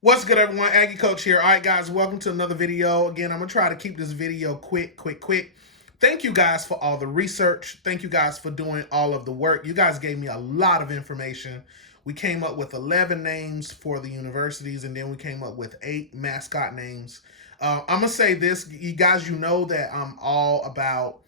What's good, everyone? Aggie Coach here. All right, guys, welcome to another video. Again, I'm going to try to keep this video quick. Thank you guys for all the research. Thank you guys for doing all of the work. You guys gave me a lot of information. We came up with 11 names for the universities, and then we came up with 8 mascot names. I'm going to say this, you guys, you know that I'm all about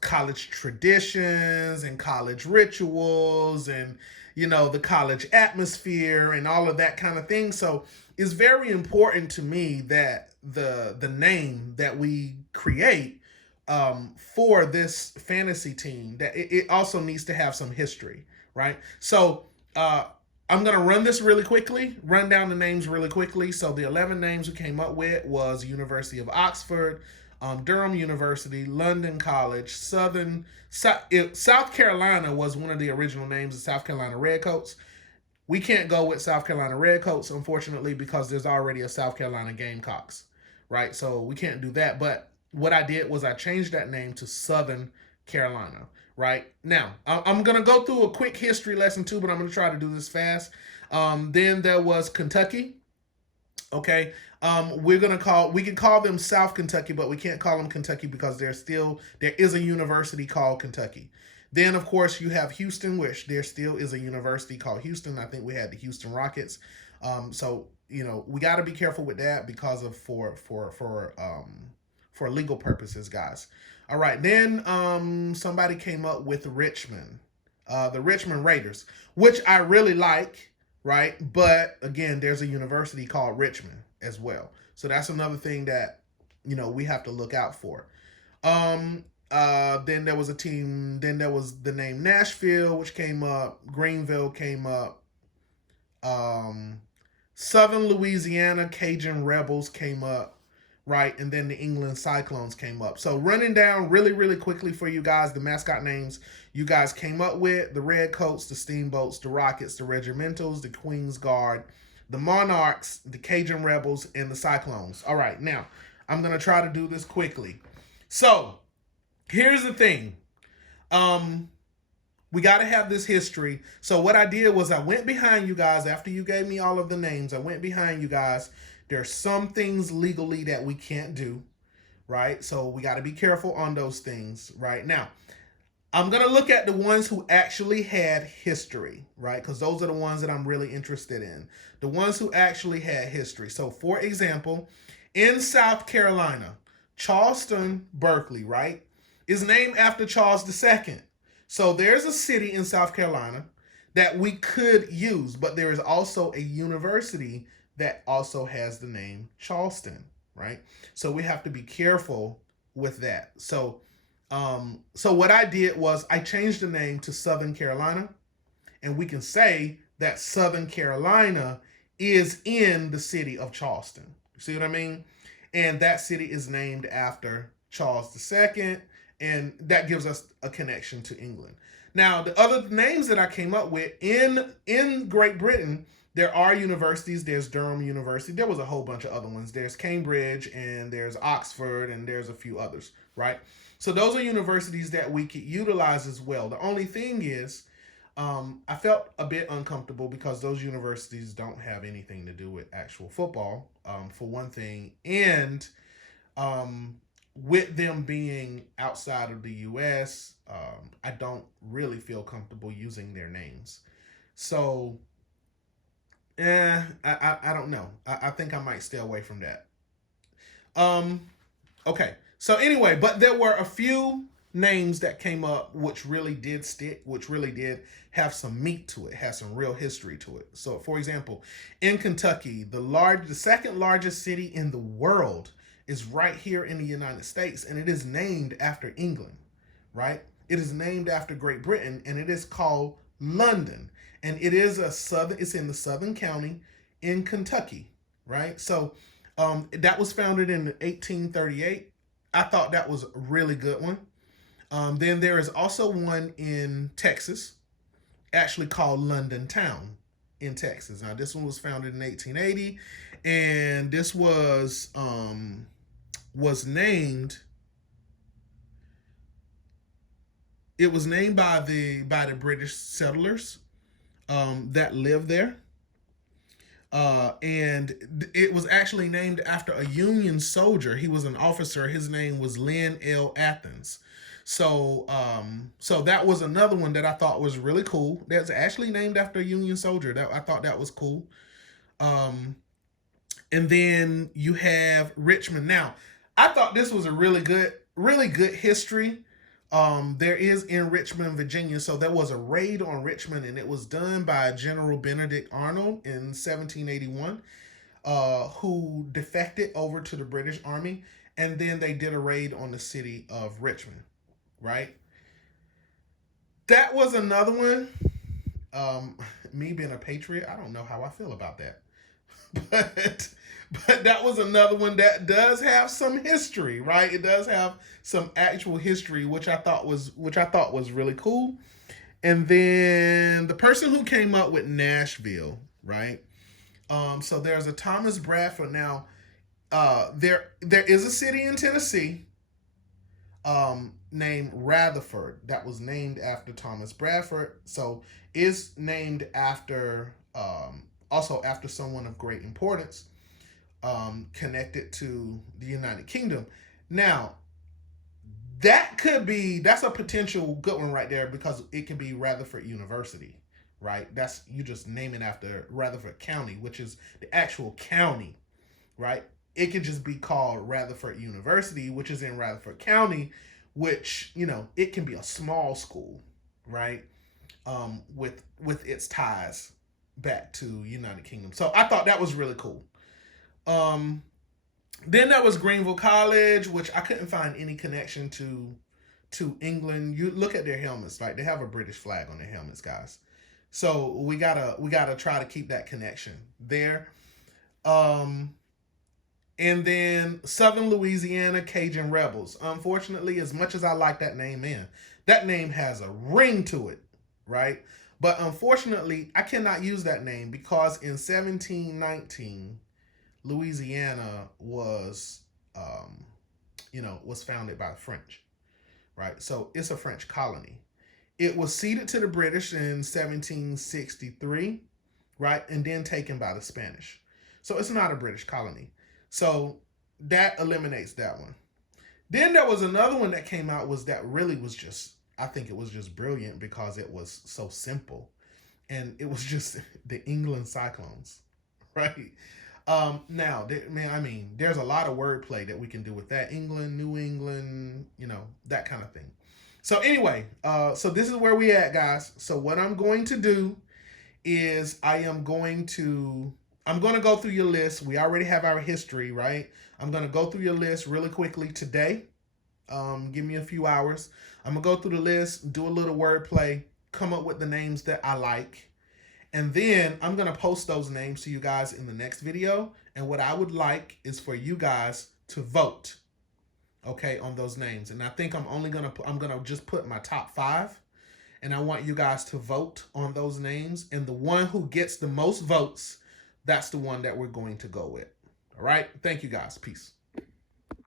college traditions and college rituals and the college atmosphere and all of that kind of thing. So it's very important to me that the name that we create for this fantasy team, that it also needs to have some history, right? So I'm gonna run this really quickly, run down the names really quickly. So the 11 names we came up with was University of Oxford, Durham University, London College, South Carolina was one of the original names of South Carolina Redcoats. We can't go with South Carolina Redcoats, unfortunately, because there's already a South Carolina Gamecocks, right? So we can't do that. But what I did was I changed that name to Southern Carolina, right? Now, I'm going to go through a quick history lesson too, but I'm going to try to do this fast. Then there was Kentucky. Okay. We can call them South Kentucky, but we can't call them Kentucky because there is a university called Kentucky. Then of course you have Houston, which there still is a university called Houston. I think we had the Houston Rockets. So we got to be careful with that because of for legal purposes, guys. All right. Then somebody came up with Richmond, the Richmond Raiders, which I really like, right? But again, there's a university called Richmond as well. So that's another thing that we have to look out for. Then there was a team. Then there was the name Nashville, which came up. Greenville came up. Um, Southern Louisiana Cajun Rebels came up, right? And then the England Cyclones came up. So running down really quickly for you guys the mascot names you guys came up with: the Redcoats, the Steamboats, the Rockets, the Regimentals, the Queen's Guard, the Monarchs, the Cajun Rebels, and the Cyclones. All right, now I'm gonna try to do this quickly. So here's the thing. Um, we got to have this history. So what I did was I went behind you guys after you gave me all of the names. I went behind you guys. There's some things legally that we can't do, right? So we got to be careful on those things right now. I'm going to look at the ones who actually had history, right? Because those are the ones that I'm really interested in. The ones who actually had history. So, for example, in South Carolina, Charleston, Berkeley, right, is named after Charles II. So, there's a city in South Carolina that we could use, but there is also a university that also has the name Charleston, right? So, we have to be careful with that. So what I did was I changed the name to Southern Carolina, and we can say that Southern Carolina is in the city of Charleston. See what I mean? And that city is named after Charles II, and that gives us a connection to England. Now, the other names that I came up with in Great Britain, there are universities. There's Durham University. There was a whole bunch of other ones. There's Cambridge, and there's Oxford, and there's a few others, right? So those are universities that we could utilize as well. The only thing is, I felt a bit uncomfortable because those universities don't have anything to do with actual football, for one thing, and with them being outside of the U.S., I don't really feel comfortable using their names. So, I don't know. I think I might stay away from that. Um, Okay. So anyway, but there were a few names that came up which really did stick, which really did have some meat to it, has some real history to it. So for example, in Kentucky, the second largest city in the world is right here in the United States, and it is named after England, right? It is named after Great Britain, and it is called London. And it's in the Southern County in Kentucky, right? So that was founded in 1838. I thought that was a really good one. Then there is also one in Texas, actually called London Town in Texas. Now this one was founded in 1880, and this was named. It was named by the British settlers that lived there. And it was actually named after a Union soldier. He was an officer. His name was Lynn L. Athens. So that was another one that I thought was really cool. That's actually named after a Union soldier. That I thought that was cool. Um, and then you have Richmond. Now, I thought this was a really good history. There is in Richmond, Virginia. So there was a raid on Richmond, and it was done by General Benedict Arnold in 1781, who defected over to the British Army, and then they did a raid on the city of Richmond. Right. That was another one. Um, Me being a patriot, I don't know how I feel about that, but that was another one that does have some history, right? It does have some actual history, which I thought was really cool. And then the person who came up with Nashville, right? So there's a Thomas Bradford. Now, there is a city in Tennessee named Rutherford that was named after Thomas Bradford. So is named after also after someone of great importance connected to the United Kingdom. Now, that's a potential good one right there because it can be Rutherford University, right? That's you just name it after Rutherford County, which is the actual county, right? It could just be called Rutherford University, which is in Rutherford County, which it can be a small school, right? With its ties back to United Kingdom. So I thought that was really cool. Um, then there was Greenville College, which I couldn't find any connection to England. You look at their helmets, like they have a British flag on their helmets, guys. So we gotta try to keep that connection there. Um, and then Southern Louisiana Cajun Rebels. Unfortunately, as much as I like that name, man, that name has a ring to it, right? But unfortunately, I cannot use that name because in 1719, Louisiana was founded by the French, right? So it's a French colony. It was ceded to the British in 1763, right, and then taken by the Spanish. So it's not a British colony. So that eliminates that one. Then there was another one that came out was that really was just I think it was just brilliant because it was so simple, and it was just the England Cyclones, right? Now, man, I mean, there's a lot of wordplay that we can do with that. England, New England, that kind of thing. So anyway, so this is where we at, guys. So what I'm going to do is I'm going to go through your list. We already have our history, right? I'm going to go through your list really quickly today. Give me a few hours. I'm going to go through the list, do a little wordplay, come up with the names that I like. And then I'm going to post those names to you guys in the next video. And what I would like is for you guys to vote, okay, on those names. And I think I'm going to just put my top 5. And I want you guys to vote on those names. And the one who gets the most votes, that's the one that we're going to go with. All right. Thank you guys. Peace.